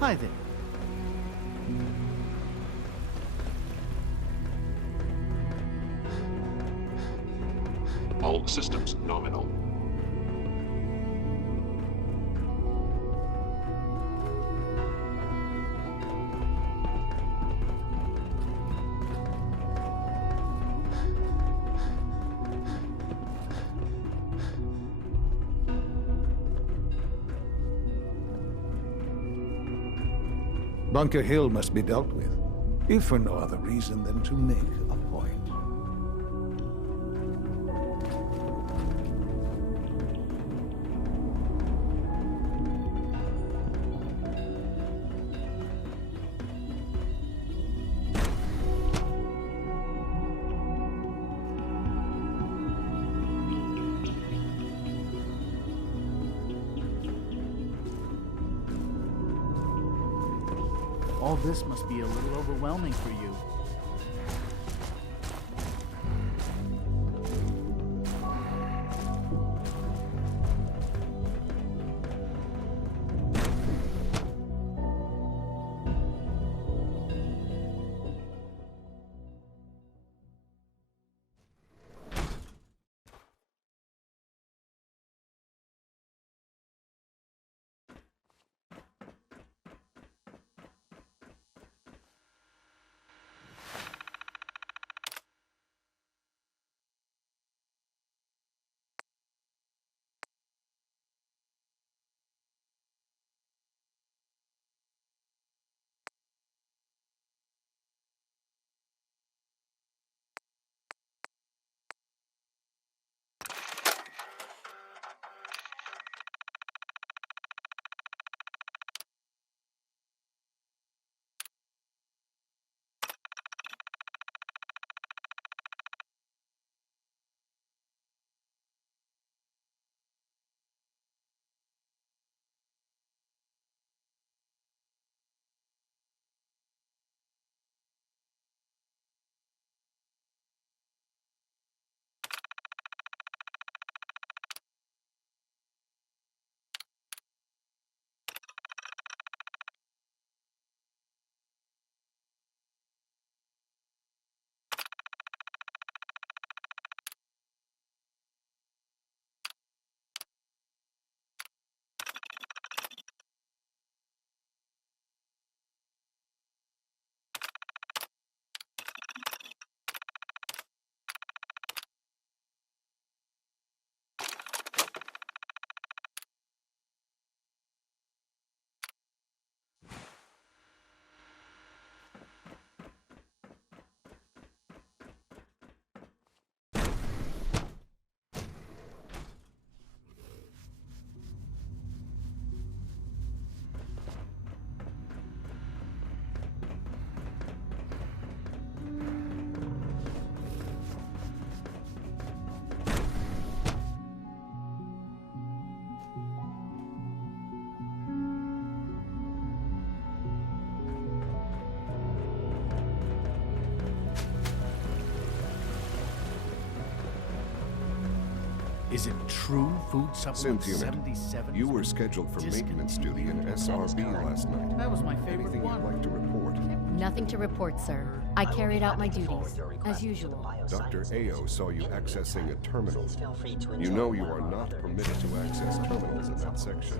Hi there. All systems nominal. Bunker Hill must be dealt with, if for no other reason than to make a point. All this must be a little overwhelming for you. Is it true food supplement Synth Unit, 77? you were scheduled for maintenance duty in SRB last night. That was my favorite Anything one. you'd like to report? Nothing to report, sir. I carried out my duties, as usual. Dr. Ao saw you accessing a terminal. You know you are not permitted to access terminals in that section.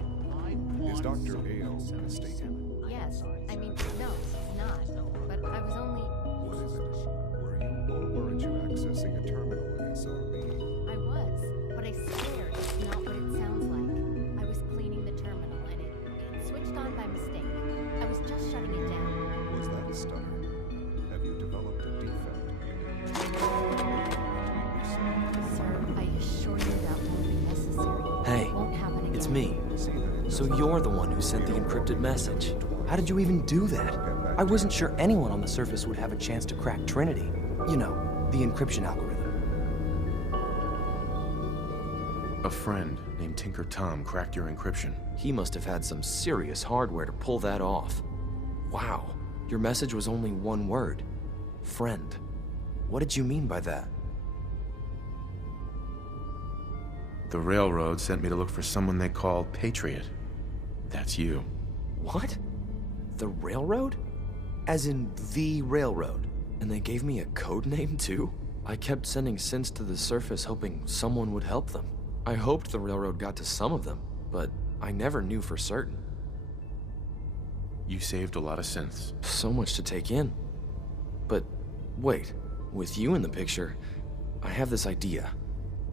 Is Dr. Ao mistaken? Yes, I mean, no, he's not. But I was only... What is it? Were you or weren't you accessing a terminal in SRB? I was, but I swear it's not what it sounds like. I was cleaning the terminal and it switched on by mistake. I was just shutting it down. Was that a stutter? Have you developed a defect? Sir, I assure you that won't be necessary. Hey, It won't happen again. it's me. So you're the one who sent the encrypted message. How did you even do that? I wasn't sure anyone on the surface would have a chance to crack Trinity. You know, the encryption algorithm. A friend named Tinker Tom cracked your encryption. He must have had some serious hardware to pull that off. Wow, your message was only one word. Friend. What did you mean by that? The railroad sent me to look for someone they call Patriot. That's you. What? The railroad? As in the railroad. And they gave me a code name too? I kept sending synths to the surface hoping someone would help them. I hoped the railroad got to some of them, but I never knew for certain. You saved a lot of synths. So much to take in. But wait, with you in the picture, I have this idea.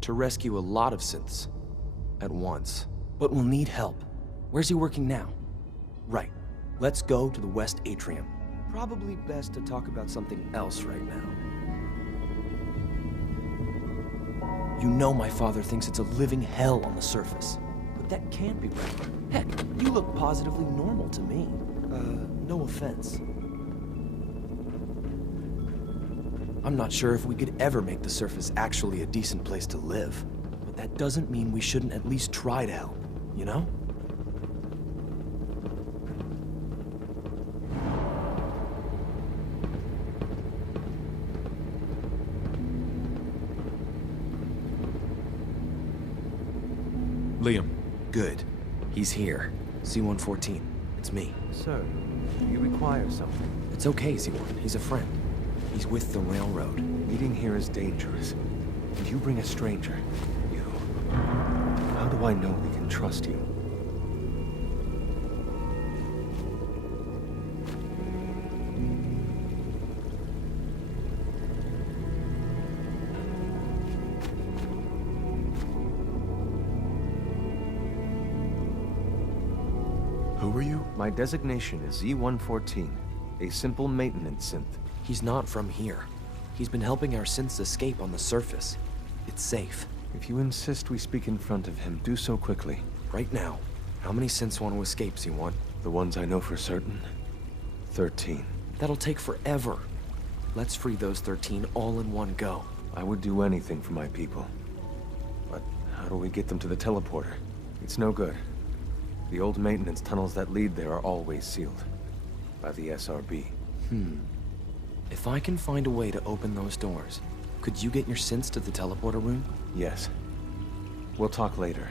To rescue a lot of synths. At once. But we'll need help. Where's he working now? Right. Let's go to the West Atrium. Probably best to talk about something else right now. You know my father thinks it's a living hell on the surface. But that can't be right. Heck, you look positively normal to me. No offense. I'm not sure if we could ever make the surface actually a decent place to live. But that doesn't mean we shouldn't at least try to help, you know? Liam. Good. He's here. C-114. It's me. Sir, you require something. It's okay, Z1. He's a friend. He's with the railroad. Meeting here is dangerous. If you bring a stranger, how do I know we can trust you? Who are you? My designation is Z-114, a simple maintenance synth. He's not from here. He's been helping our synths escape on the surface. It's safe. If you insist we speak in front of him, do so quickly. Right now, how many synths want to escape, Z1? The ones I know for certain, 13. That'll take forever. Let's free those 13 all in one go. I would do anything for my people. But how do we get them to the teleporter? It's no good. The old maintenance tunnels that lead there are always sealed. By the SRB. If I can find a way to open those doors, could you get your synths to the teleporter room? Yes. We'll talk later.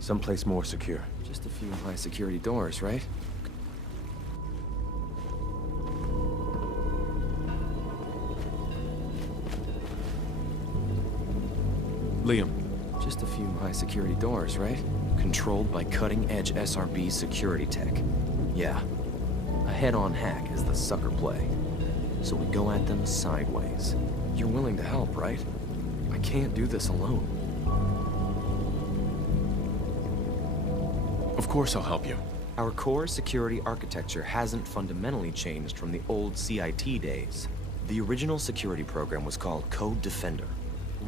Someplace more secure. Just a few high-security doors, right? Liam. Just a few high-security doors, right? Controlled by cutting-edge SRB security tech. Yeah. A head-on hack is the sucker play. So we go at them sideways. You're willing to help, right? I can't do this alone. Of course I'll help you. Our core security architecture hasn't fundamentally changed from the old CIT days. The original security program was called Code Defender.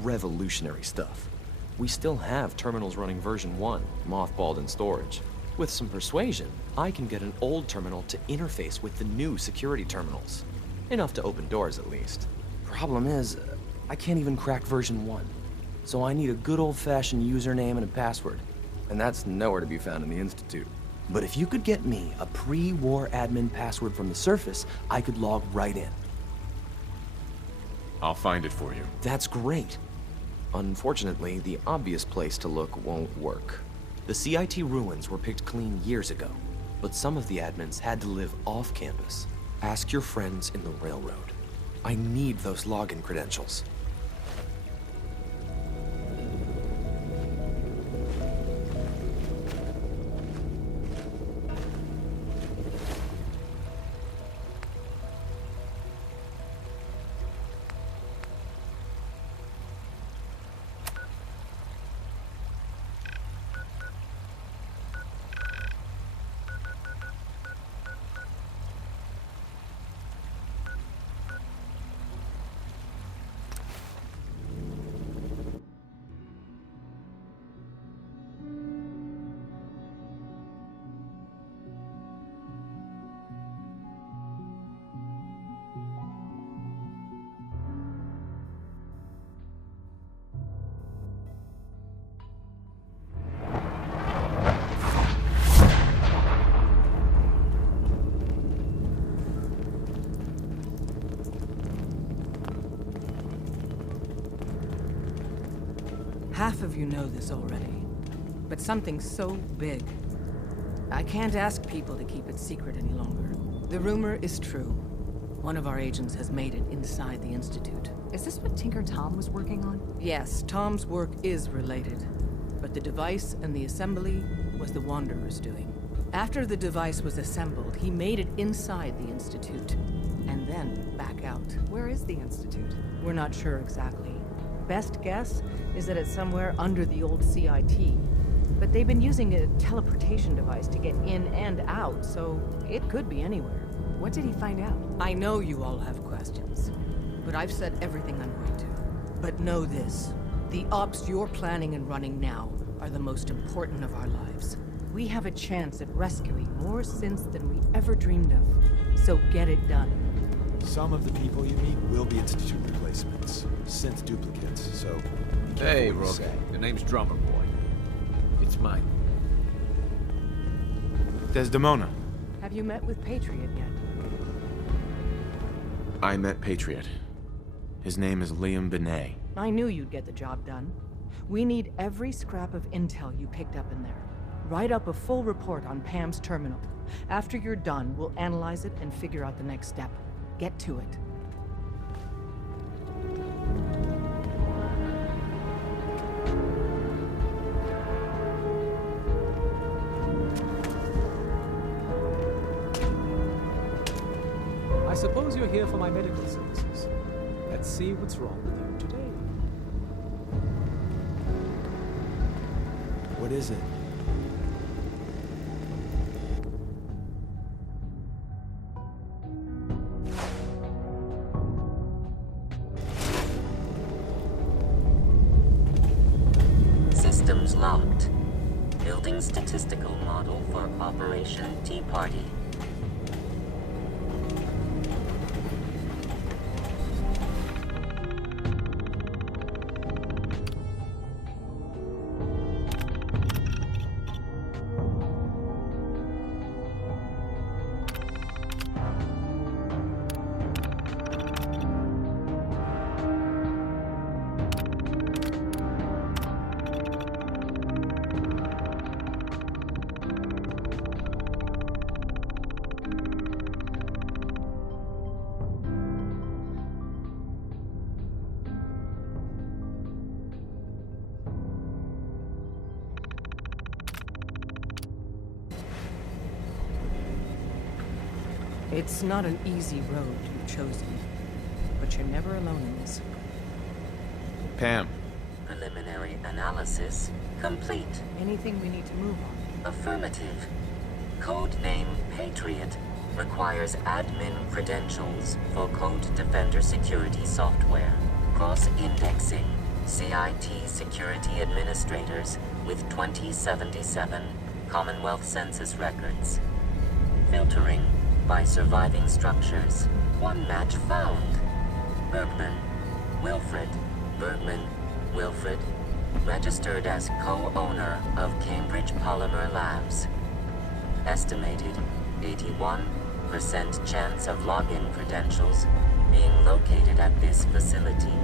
Revolutionary stuff. We still have terminals running version 1, mothballed in storage. With some persuasion, I can get an old terminal to interface with the new security terminals. Enough to open doors, at least. Problem is, I can't even crack version 1. So I need a good old-fashioned username and a password. And that's nowhere to be found in the Institute. But if you could get me a pre-war admin password from the surface, I could log right in. I'll find it for you. That's great. Unfortunately, the obvious place to look won't work. The CIT ruins were picked clean years ago, but some of the admins had to live off campus. Ask your friends in the railroad. I need those login credentials. Half of you know this already, but something so big, I can't ask people to keep it secret any longer. The rumor is true. One of our agents has made it inside the Institute. Is this what Tinker Tom was working on? Yes, Tom's work is related. But the device and the assembly was the Wanderer's doing. After the device was assembled, he made it inside the Institute. And then back out. Where is the Institute? We're not sure exactly. Best guess is that it's somewhere under the old CIT. But they've been using a teleportation device to get in and out, so it could be anywhere. What did he find out? I know you all have questions, but I've said everything I'm going to. But know this, the ops you're planning and running now are the most important of our lives. We have a chance at rescuing more synths than we ever dreamed of, so get it done. Some of the people you meet will be Institute replacements, synth duplicates, so... Hey, Rogue. The name's Drummer Boy. It's mine. Desdemona. Have you met with Patriot yet? I met Patriot. His name is Liam Benet. I knew you'd get the job done. We need every scrap of intel you picked up in there. Write up a full report on Pam's terminal. After you're done, we'll analyze it and figure out the next step. Get to it. I suppose you're here for my medical services. Let's see what's wrong with you today. What is it? Systems locked. Building statistical model for Operation Tea Party. It's not an easy road you've chosen, but you're never alone in this. Pam. Preliminary analysis complete. Anything we need to move on? Affirmative. Codename Patriot requires admin credentials for Code Defender security software. Cross-indexing CIT security administrators with 2077 Commonwealth Census records. Filtering by surviving structures. One match found. Bergman. Wilfred. Bergman. Wilfred. Registered as co-owner of Cambridge Polymer Labs. Estimated 81% chance of login credentials being located at this facility.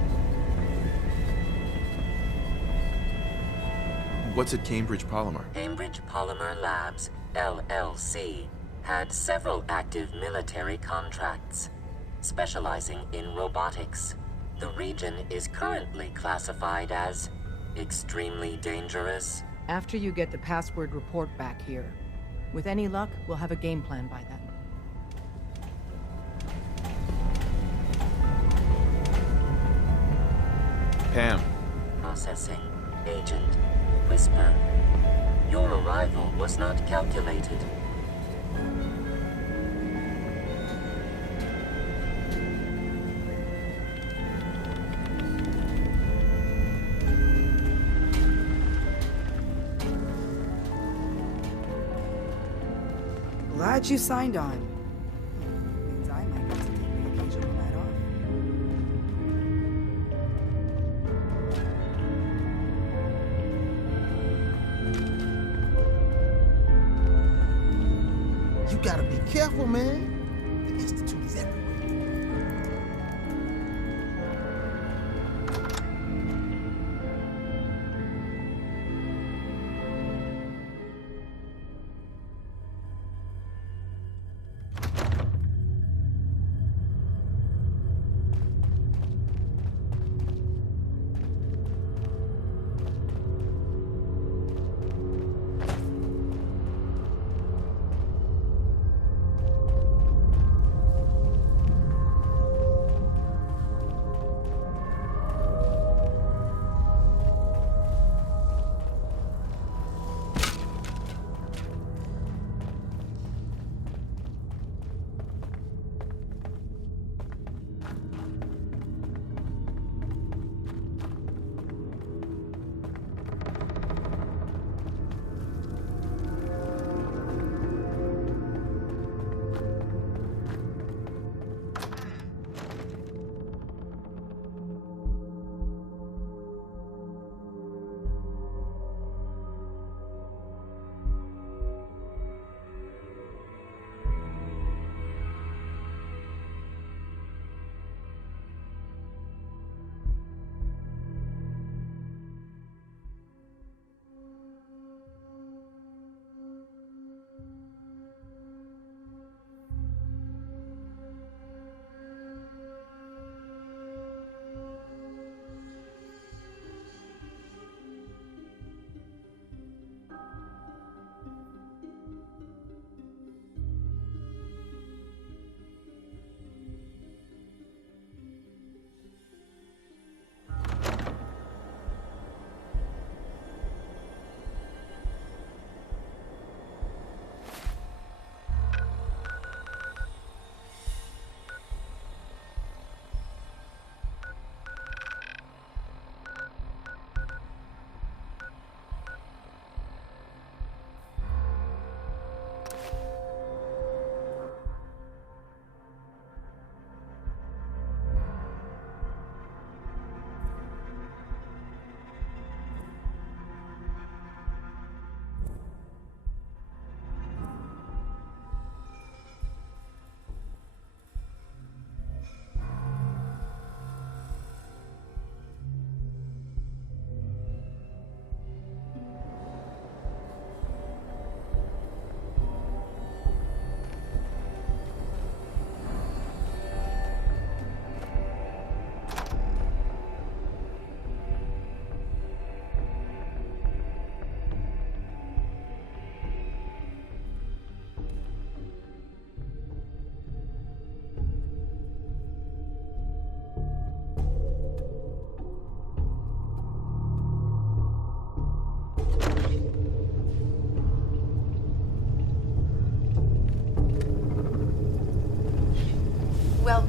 What's at Cambridge Polymer? Cambridge Polymer Labs, LLC, had several active military contracts, specializing in robotics. The region is currently classified as extremely dangerous. After you get the password report back here, with any luck, we'll have a game plan by then. Pam. Processing. Agent. Whisper. Your arrival was not calculated. Glad you signed on. Means I might get to take the occasional night off. You gotta be careful, man. The Institute is everywhere.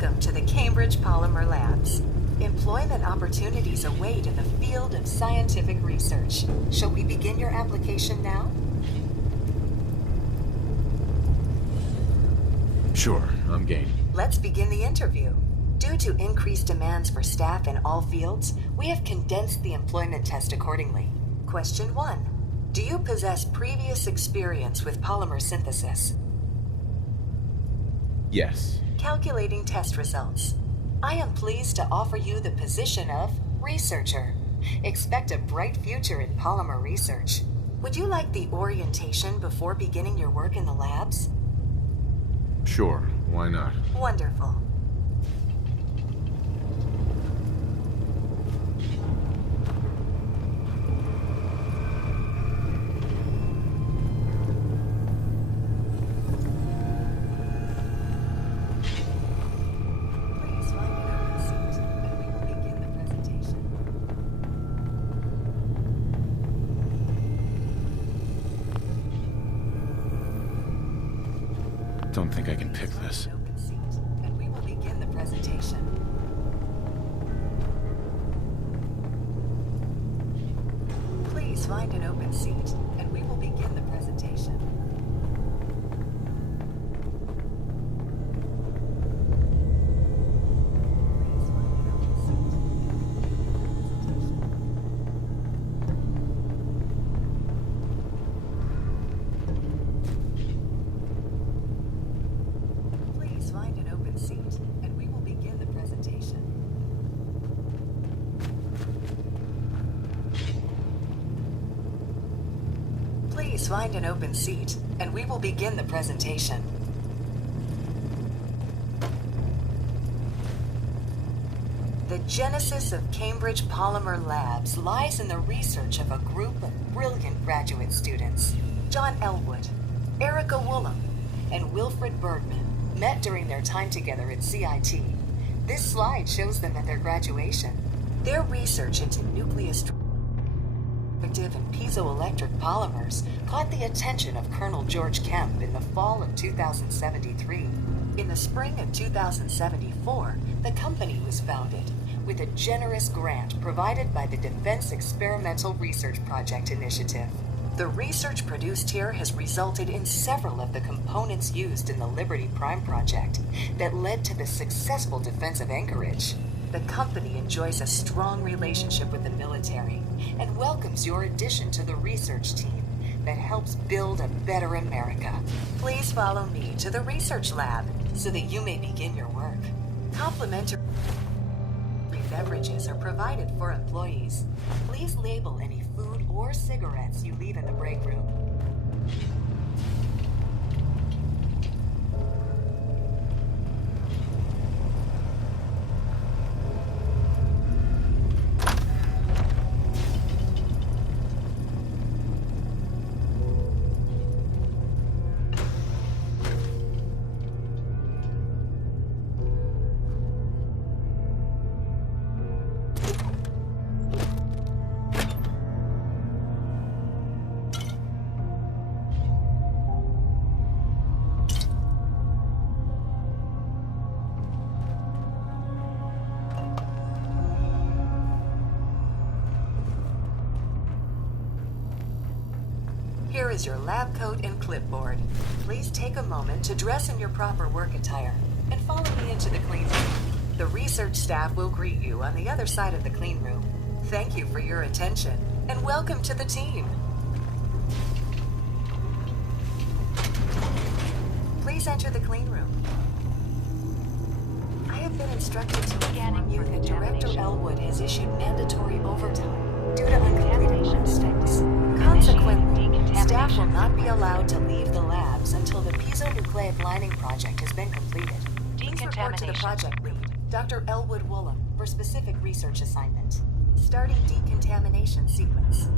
Welcome to the Cambridge Polymer Labs. Employment opportunities await in the field of scientific research. Shall we begin your application now? Sure, I'm game. Let's begin the interview. Due to increased demands for staff in all fields, we have condensed the employment test accordingly. Question 1. Do you possess previous experience with polymer synthesis? Yes. Calculating test results. I am pleased to offer you the position of researcher. Expect a bright future in polymer research. Would you like the orientation before beginning your work in the labs? Sure, why not? Wonderful. Don't think I can pick this. And we will begin the presentation. Please find an open seat, and we will begin the presentation. Please find an open seat, and we will begin the presentation. Please find an open seat, and we will begin the presentation. The genesis of Cambridge Polymer Labs lies in the research of a group of brilliant graduate students. John Elwood, Erica Woolham, and Wilfred Bergman met during their time together at CIT. This slide shows them at their graduation. Their research into nucleus and piezoelectric polymers caught the attention of Colonel George Kemp in the fall of 2073. In the spring of 2074, the company was founded with a generous grant provided by the Defense Experimental Research Project Initiative. The research produced here has resulted in several of the components used in the Liberty Prime project that led to the successful defense of Anchorage. The company enjoys a strong relationship with the military and welcomes your addition to the research team that helps build a better America. Please follow me to the research lab so that you may begin your work. Complimentary beverages are provided for employees. Please label any food or cigarettes you leave in the break room. Here is your lab coat and clipboard. Please take a moment to dress in your proper work attire and follow me into the clean room. The research staff will greet you on the other side of the clean room. Thank you for your attention and welcome to the team. Please enter the clean room. I have been instructed to inform you that Director Elwood has issued mandatory overtime due to uncompleted mistakes. Consequently, staff will not be allowed to leave the labs until the piezonucleic lining project has been completed. Please report to the project lead, Dr. Elwood Woolham, for specific research assignment. Starting decontamination sequence.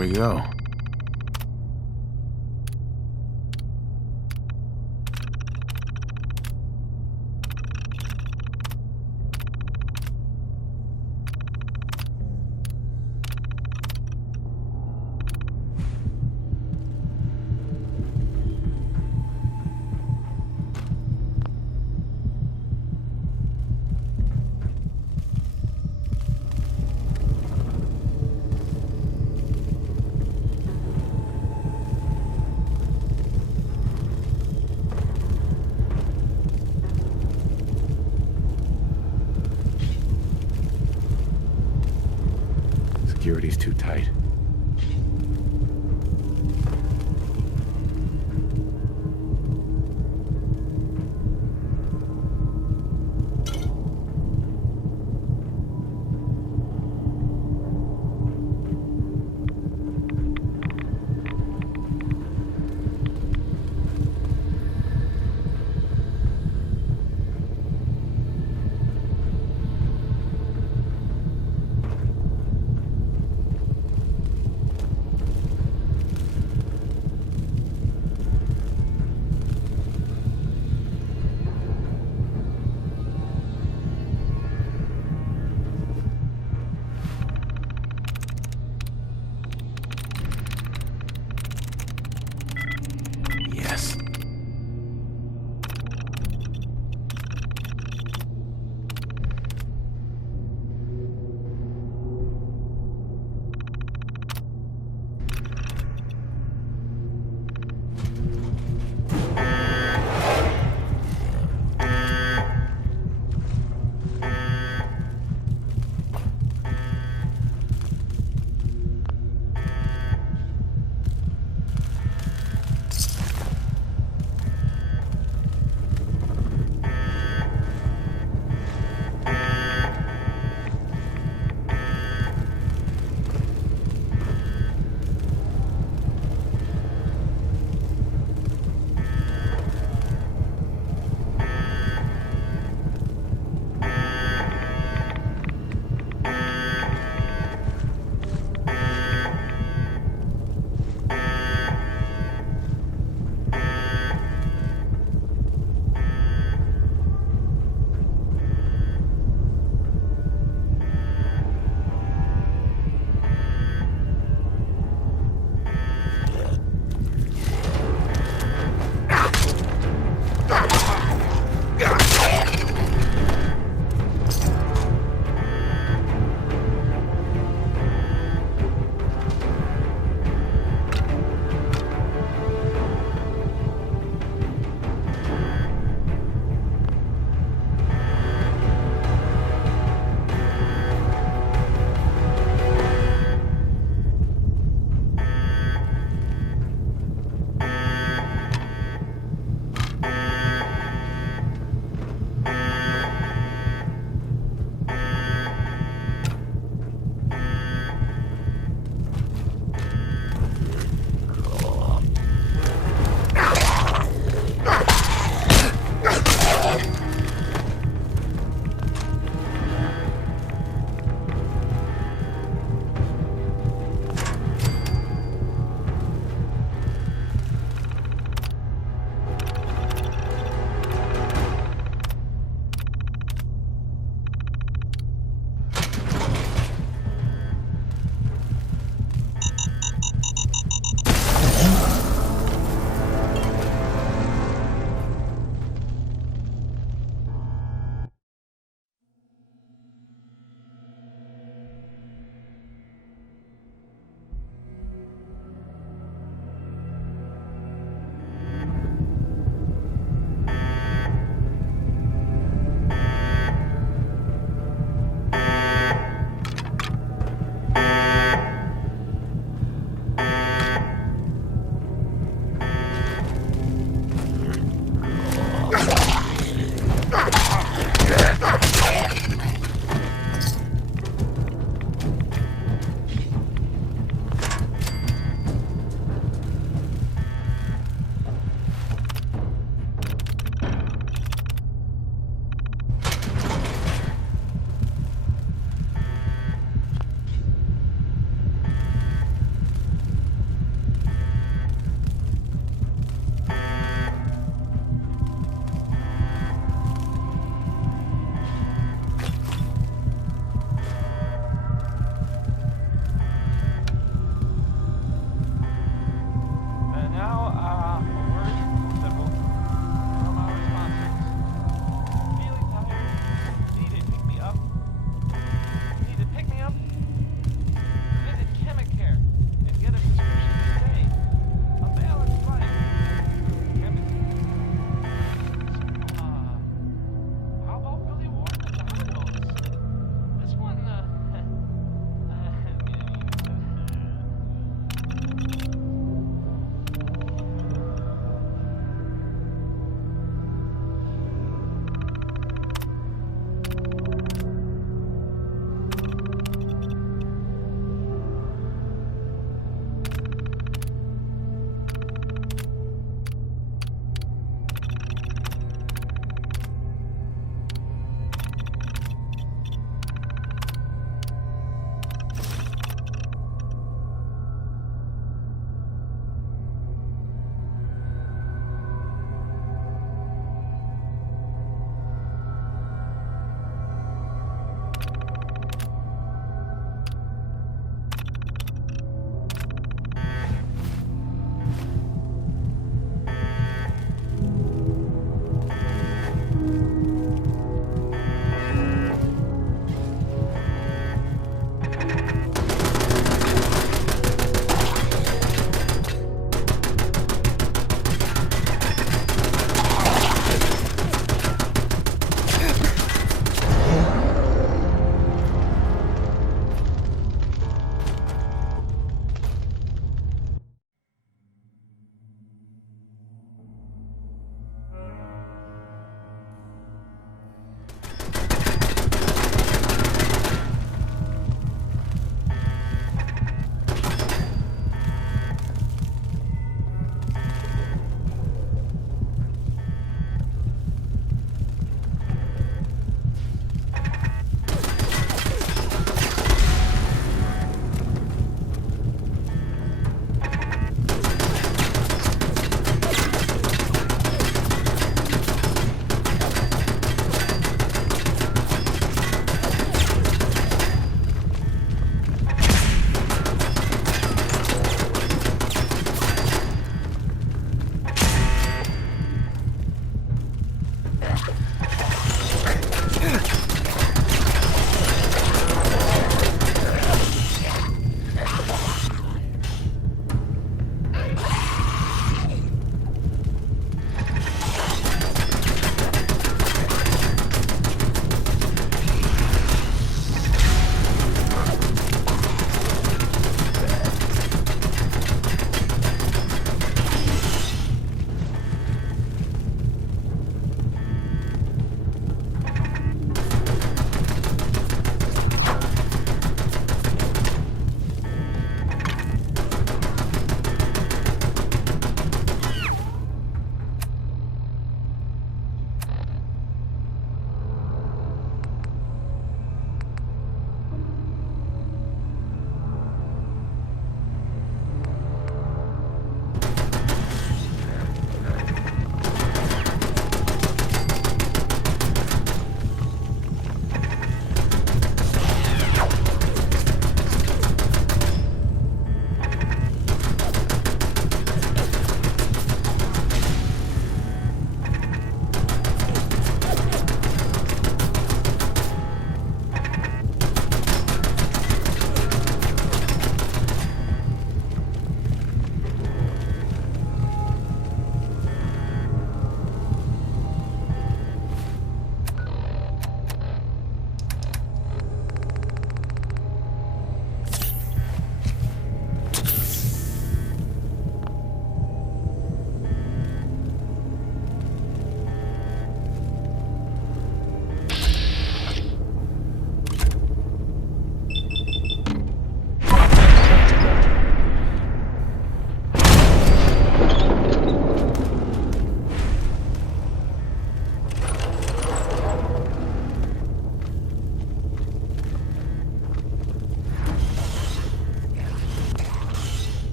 we go. Security's too tight.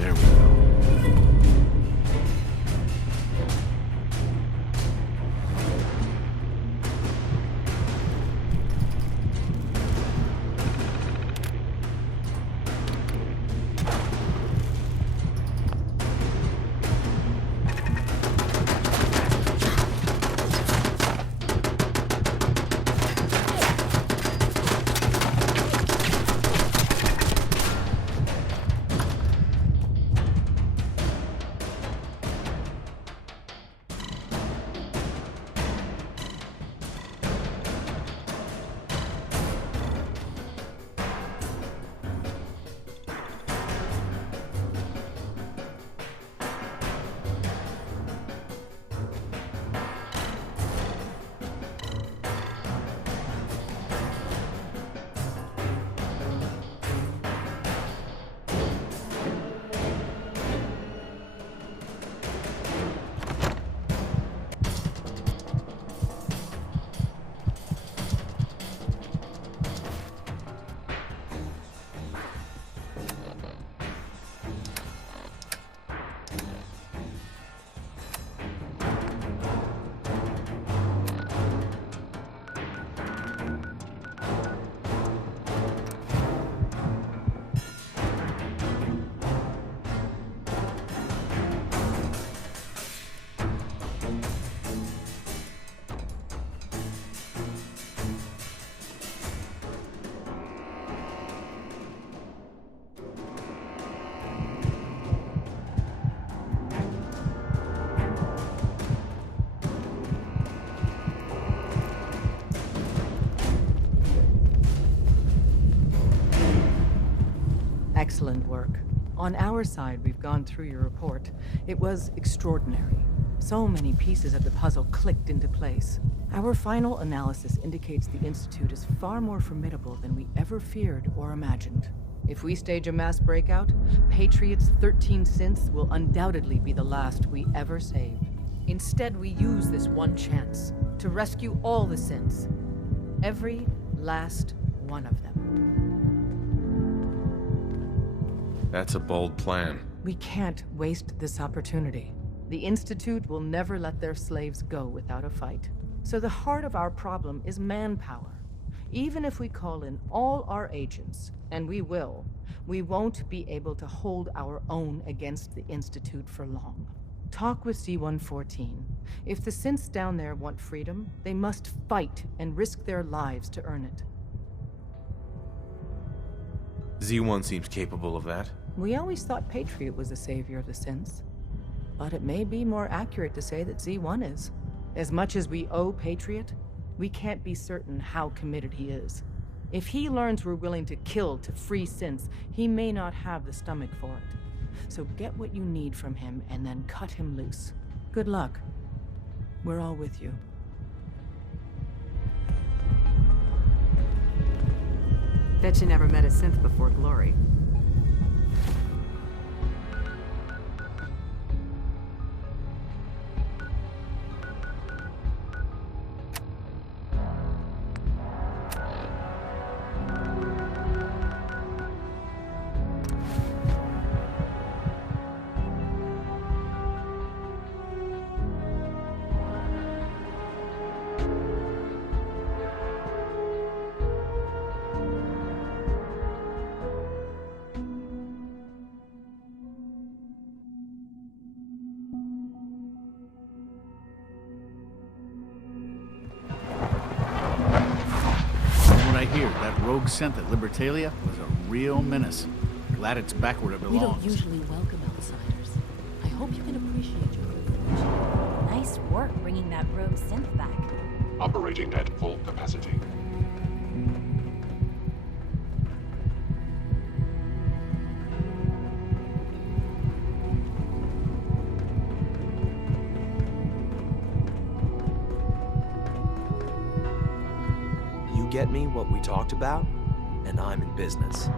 There we go. Excellent work. On our side, we've gone through your report. It was extraordinary. So many pieces of the puzzle clicked into place. Our final analysis indicates the Institute is far more formidable than we ever feared or imagined. If we stage a mass breakout, Patriot's 13 synths will undoubtedly be the last we ever save. Instead, we use this one chance to rescue all the synths. Every last one of them. That's a bold plan. We can't waste this opportunity. The Institute will never let their slaves go without a fight. So the heart of our problem is manpower. Even if we call in all our agents, and we will, we won't be able to hold our own against the Institute for long. Talk with C-114. If the synths down there want freedom, they must fight and risk their lives to earn it. Z1 seems capable of that. We always thought Patriot was the savior of the synths. But it may be more accurate to say that Z1 is. As much as we owe Patriot, we can't be certain how committed he is. If he learns we're willing to kill to free synths, he may not have the stomach for it. So get what you need from him and then cut him loose. Good luck. We're all with you. Bet you never met a synth before Glory. That rogue synth at Libertalia was a real menace. Glad it's back where it belongs. We don't usually welcome outsiders. I hope you can appreciate your privilege. Nice work bringing that rogue synth back. Operating at full capacity. Get me what we talked about, and I'm in business.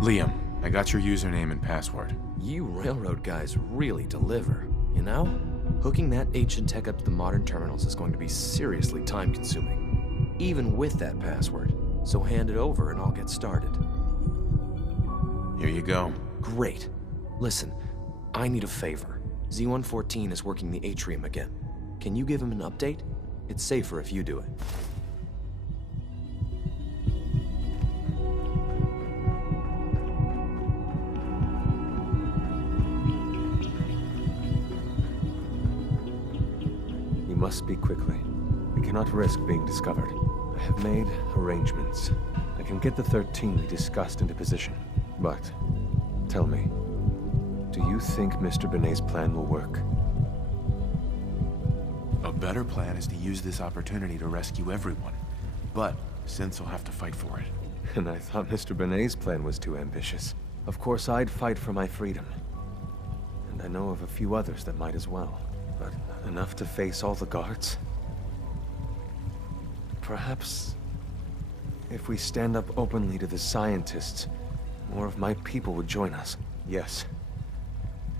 Liam, I got your username and password. You railroad guys really deliver, you know? Hooking that ancient tech up to the modern terminals is going to be seriously time-consuming, even with that password. So hand it over and I'll get started. Here you go. Great. Listen, I need a favor. Z-114 is working the atrium again. Can you give him an update? It's safer if you do it. You must speak quickly. We cannot risk being discovered. I have made arrangements. I can get the 13 we discussed into position. But, tell me, do you think Mr. Benet's plan will work? A better plan is to use this opportunity to rescue everyone. But Synths will have to fight for it. And I thought Mr. Benet's plan was too ambitious. Of course, I'd fight for my freedom. And I know of a few others that might as well. But enough to face all the guards? Perhaps, if we stand up openly to the scientists, more of my people would join us. Yes.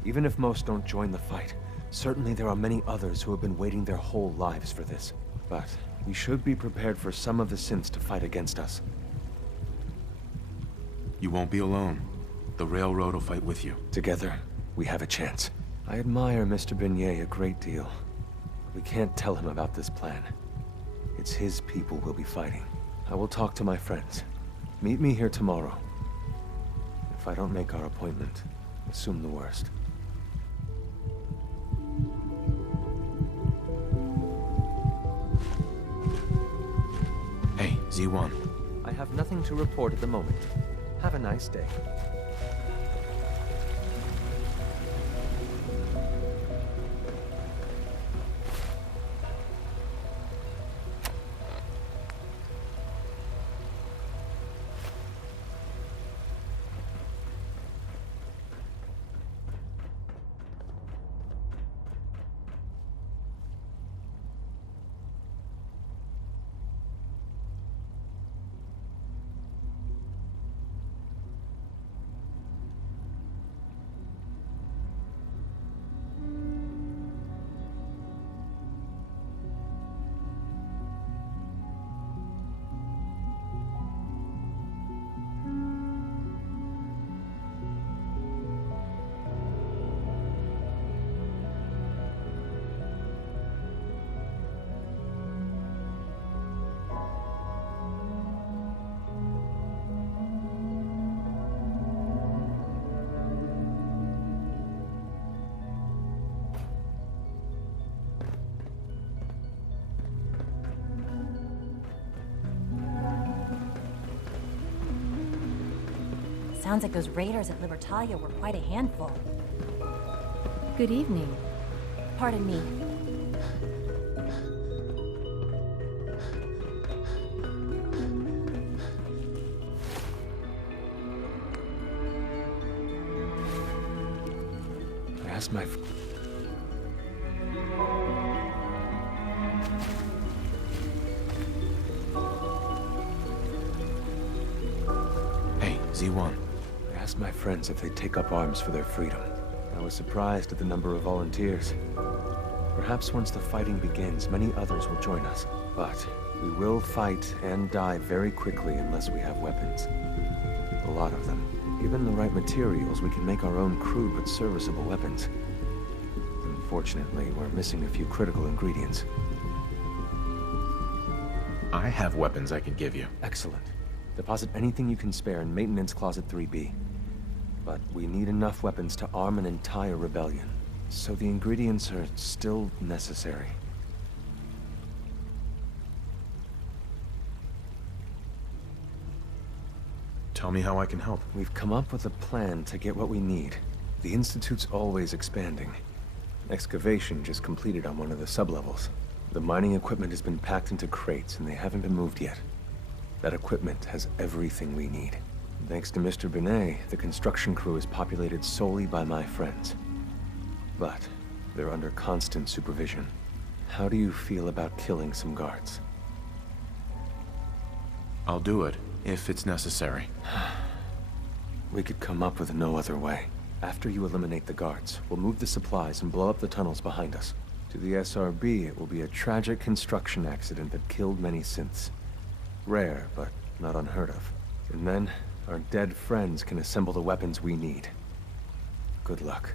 Even if most don't join the fight, certainly there are many others who have been waiting their whole lives for this. But we should be prepared for some of the Synths to fight against us. You won't be alone. The Railroad will fight with you. Together, we have a chance. I admire Mr. Benet a great deal. We can't tell him about this plan. It's his people we'll be fighting. I will talk to my friends. Meet me here tomorrow. If I don't make our appointment, assume the worst. Hey, Z1. I have nothing to report at the moment. Have a nice day. Sounds like those raiders at Libertalia were quite a handful. Good evening. Pardon me. I asked my... Hey, Z1. I asked my friends if they'd take up arms for their freedom. I was surprised at the number of volunteers. Perhaps once the fighting begins, many others will join us. But we will fight and die very quickly unless we have weapons. A lot of them. Given the right materials, we can make our own crude but serviceable weapons. Unfortunately, we're missing a few critical ingredients. I have weapons I can give you. Excellent. Deposit anything you can spare in Maintenance Closet 3B. But we need enough weapons to arm an entire rebellion. So the ingredients are still necessary. Tell me how I can help. We've come up with a plan to get what we need. The Institute's always expanding. Excavation just completed on one of the sublevels. The mining equipment has been packed into crates and they haven't been moved yet. That equipment has everything we need. Thanks to Mr. Benet, the construction crew is populated solely by my friends. But they're under constant supervision. How do you feel about killing some guards? I'll do it, if it's necessary. We could come up with no other way. After you eliminate the guards, we'll move the supplies and blow up the tunnels behind us. To the SRB, it will be a tragic construction accident that killed many Synths. Rare, but not unheard of. And then, our dead friends can assemble the weapons we need. Good luck.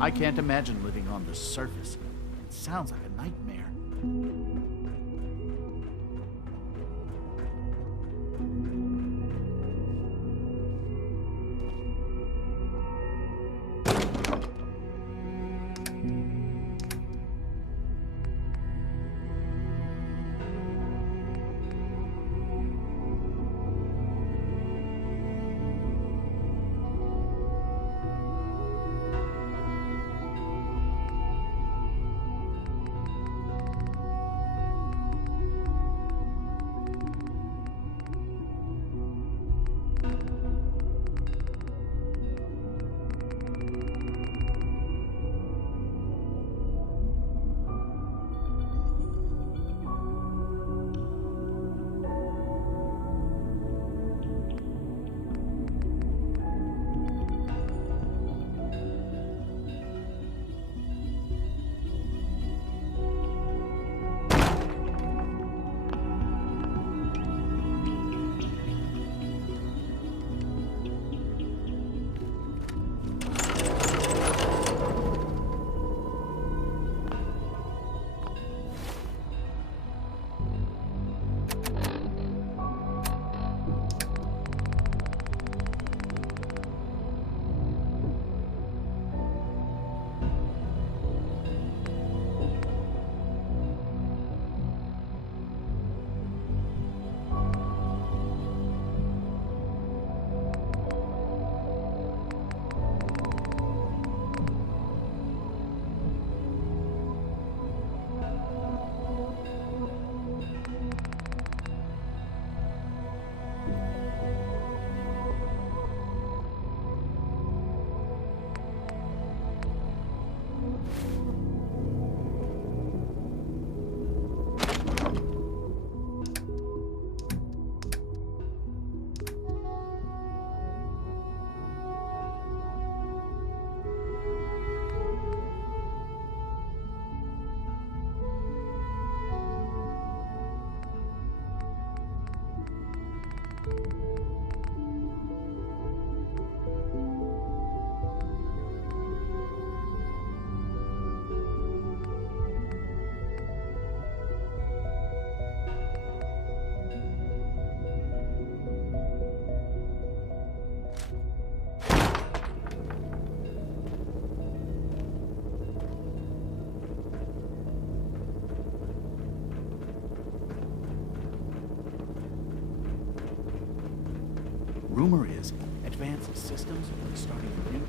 I can't imagine living on the surface. It sounds like a nightmare. Rumor is, advanced systems are starting to new